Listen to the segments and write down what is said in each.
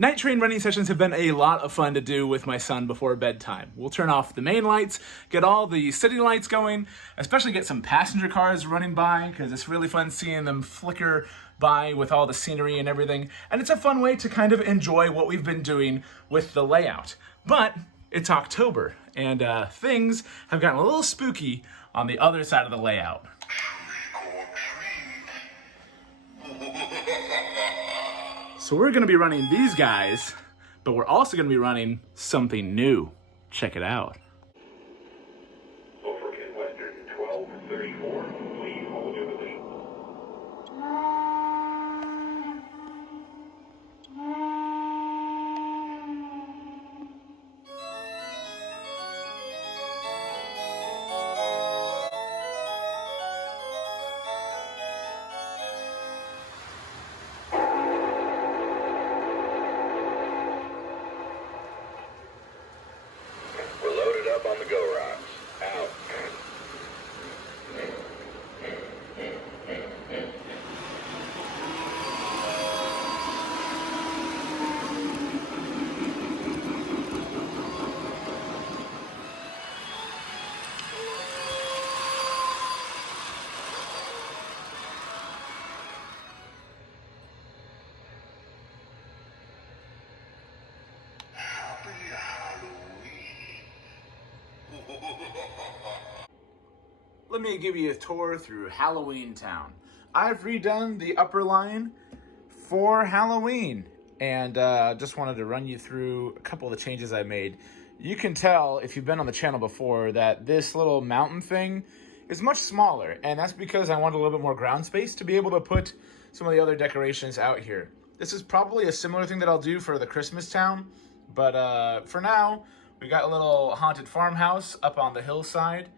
Night train running sessions have been a lot of fun to do with my son before bedtime. We'll turn off the main lights, get all the city lights going, especially get some passenger cars running by, because it's really fun seeing them flicker by with all the scenery and everything. And it's a fun way to kind of enjoy what we've been doing with the layout. But it's October, and things have gotten a little spooky on the other side of the layout. So we're going to be running these guys, but we're also going to be running something new. Check it out. Norfolk Western 1234, please hold your position. We're loaded up on the go rocks. Out. Happy Halloween. Let me give you a tour through Halloween Town. I've redone the upper line for Halloween, and just wanted to run you through a couple of the changes I made. You can tell, if you've been on the channel before, that this little mountain thing is much smaller, and that's because I wanted a little bit more ground space to be able to put some of the other decorations out here. This is probably a similar thing that I'll do for the Christmas town, but for now, we got a little haunted farmhouse up on the hillside,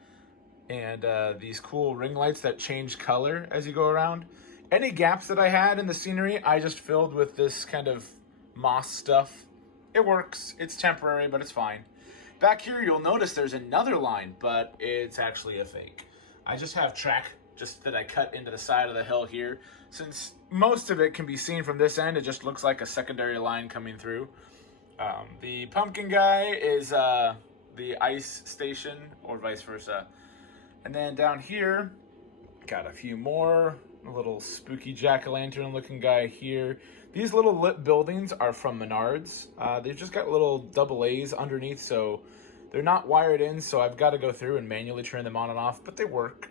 and these cool ring lights that change color as you go around. Any gaps that I had in the scenery, I just filled with this kind of moss stuff. It works, it's temporary, but it's fine. Back here, you'll notice there's another line, but it's actually a fake. I just have track just that I cut into the side of the hill here. Since most of it can be seen from this end, it just looks like a secondary line coming through. The pumpkin guy is the ice station, or vice versa. And then down here, got a few more. A little spooky jack-o'-lantern looking guy here. These little lit buildings are from Menards. They've just got little double A's underneath, so they're not wired in, so I've got to go through and manually turn them on and off, but they work.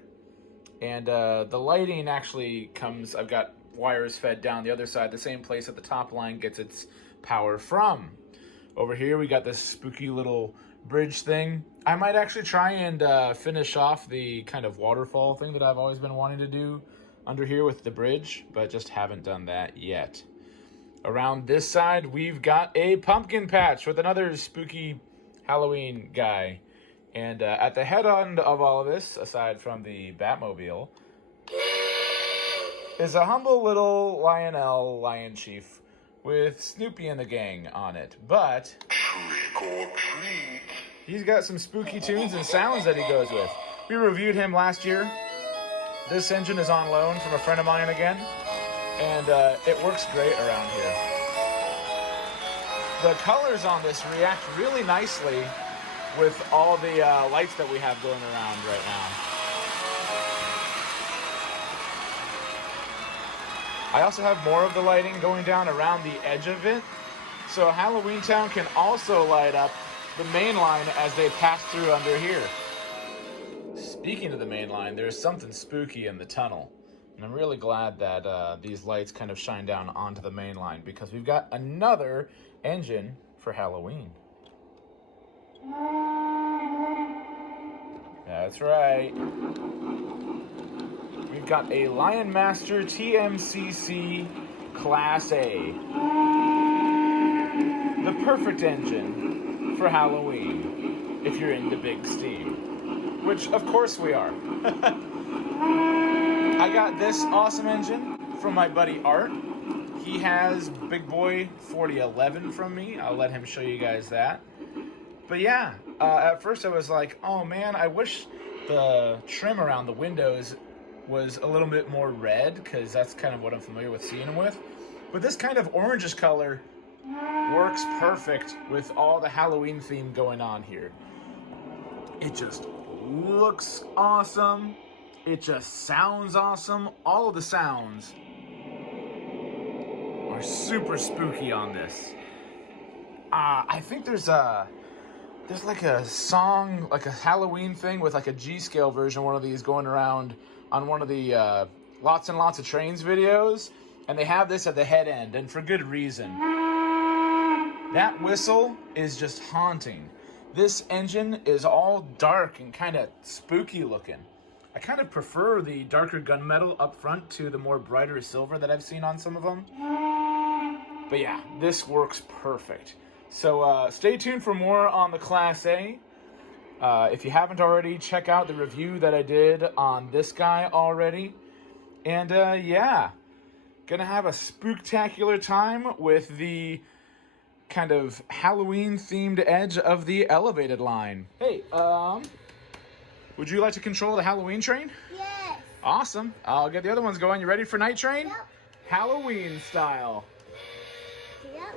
And the lighting actually comes, I've got wires fed down the other side, the same place that the top line gets its power from. Over here, we got this spooky little bridge thing. I might actually try and finish off the kind of waterfall thing that I've always been wanting to do under here with the bridge, but just haven't done that yet. Around this side, we've got a pumpkin patch with another spooky Halloween guy. And at the head end of all of this, aside from the Batmobile, is a humble little Lionel Lion Chief with Snoopy and the gang on it. But Trick or treat. he's got some spooky tunes and sounds that he goes with. We reviewed him last year. This engine is on loan from a friend of mine again, and it works great around here. The colors on this react really nicely with all the lights that we have going around right now. I also have more of the lighting going down around the edge of it, so Halloween Town can also light up the main line as they pass through under here. Speaking of the main line, there's something spooky in the tunnel, and I'm really glad that these lights kind of shine down onto the main line, because we've got another engine for Halloween. That's right. We've got a LionMaster TMCC Class A. The perfect engine for Halloween, if you're into big steam. Which, of course, we are. I got this awesome engine from my buddy Art. He has Big Boy 4011 from me. I'll let him show you guys that. But yeah, at first I was like, oh man, I wish the trim around the windows was a little bit more red, because that's kind of what I'm familiar with seeing them with. But this kind of orangish color works perfect with all the Halloween theme going on here. It just looks awesome. It just sounds awesome. All of the sounds are super spooky on this. I think there's like a song, like a Halloween thing with like a G-scale version of one of these going around on one of the Lots and Lots of Trains videos, and they have this at the head end, and for good reason. That whistle is just haunting. This engine is all dark and kind of spooky looking. I kind of prefer the darker gunmetal up front to the more brighter silver that I've seen on some of them. But yeah, this works perfect. So stay tuned for more on the Class A. If you haven't already, check out the review that I did on this guy already. And yeah, gonna have a spooktacular time with the kind of Halloween-themed edge of the elevated line. Hey, would you like to control the Halloween train? Yes. Awesome. I'll get the other ones going. You ready for night train? Yep. Halloween style. Yep.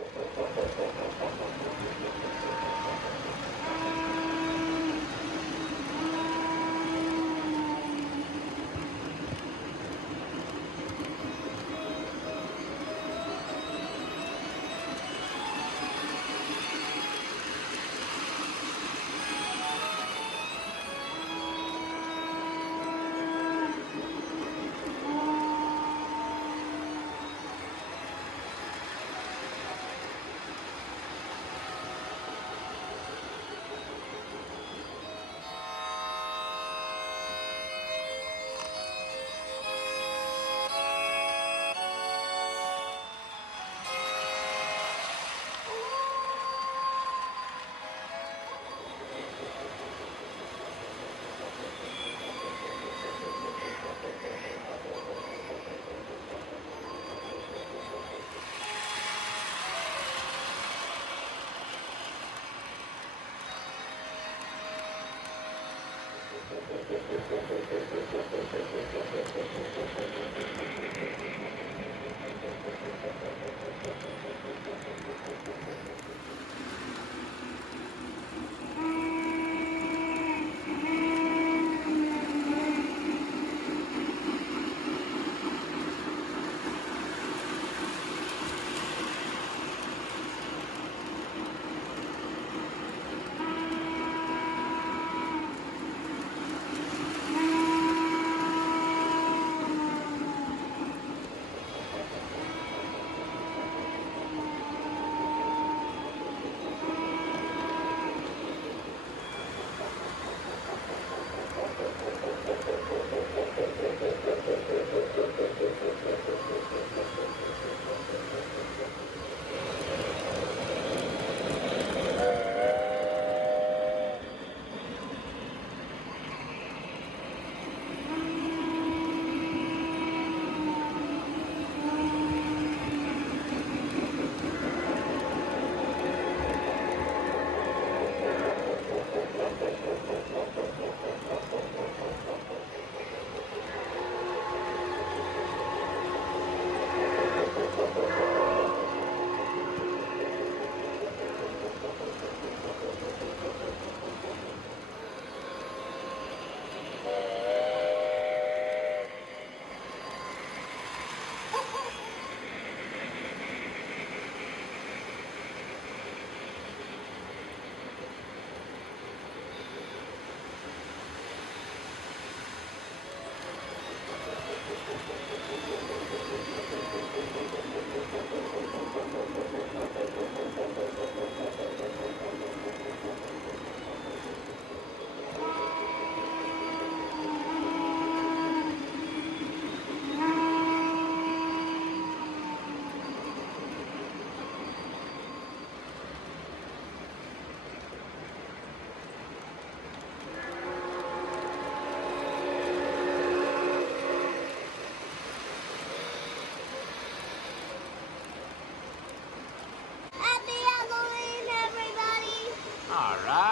All right.